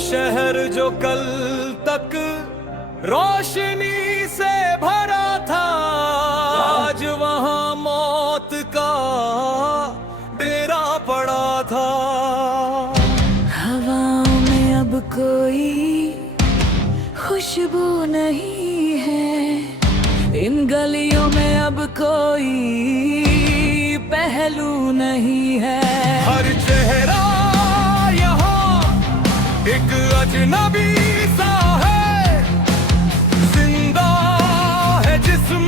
शहर जो कल तक रोशनी से भरा था, आज वहां मौत का डेरा पड़ा था। हवाओं में अब कोई खुशबू नहीं है, इन गलियों में अब कोई पहलू नहीं है। हर चेहरा यहाँ एक अजनबी सा है, जिंदा है जिस्म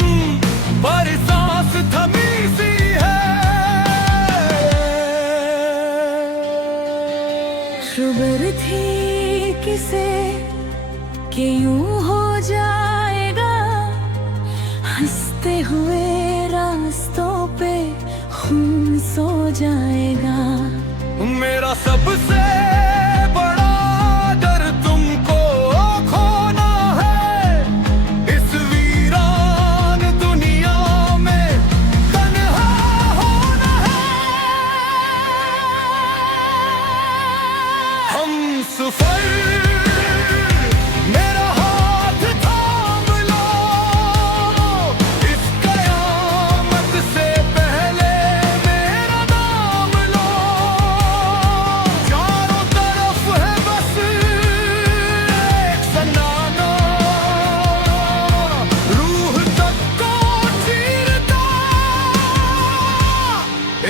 पर सांस थमी सी है। खबर थी किसे कि यूं हो जाएगा, हंसते हुए रास्तों पे खून सो जाएगा। मेरा सबसे बड़ा डर तुमको खोना है, इस वीरान दुनिया में तन्हा होना है। हम सफर मेरा हाथ थाम लो, इस कयामत से पहले मेरा नाम लो। चारों तरफ है बस एक सन्नाटा, रूह तक को चीरता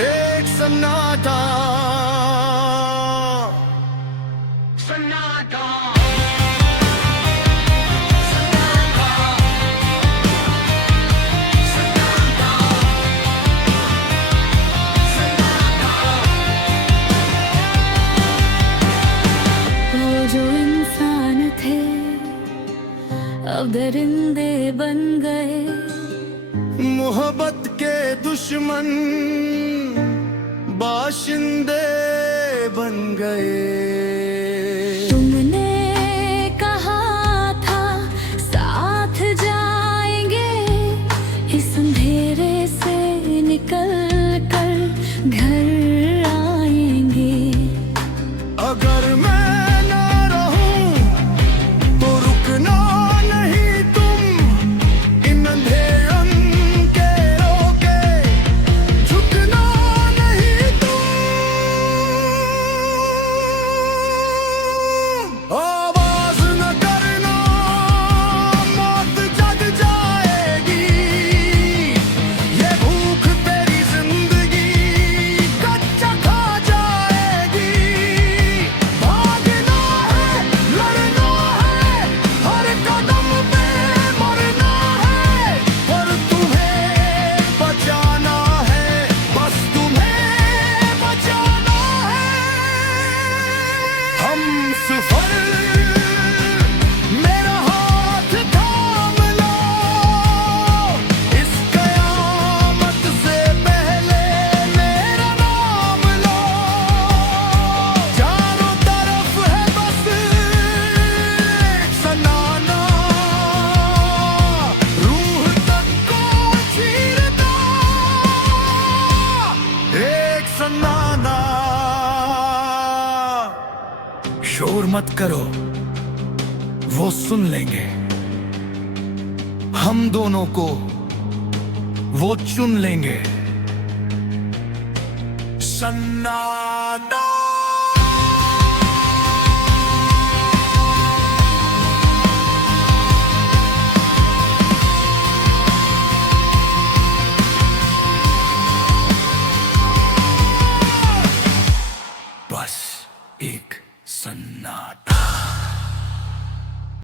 एक सन्नाटा। वो जो इंसान थे अब दरिंदे बन गए, मोहब्बत के दुश्मन बाशिंदे बन गए। तुमने कहा था साथ जाएंगे, इस अंधेरे से निकल कर घर आएंगे। अगर मैं ना रहूं तो रुकना नहीं तुम, इन अंधेरन के रोके झुकना नहीं तुम। आवाज न करना, मौत जग जाएगी, ये भूख तेरी जिंदगी कच्चा खा जाएगी। भागना है, लड़ना है, हर कदम पे मरना है, पर तुम्हें बचाना है, बस तुम्हें बचाना है। हम सफर मेरा हाथ थाम लो, इस कयामत से पहले मेरा नाम लो। चारों तरफ है बस एक सन्नाटा, रूह तक को चीरता एक सन्नाटा। शोर मत करो, वो सुन लेंगे। हम दोनों को वो चुन लेंगे। सन्नाटा।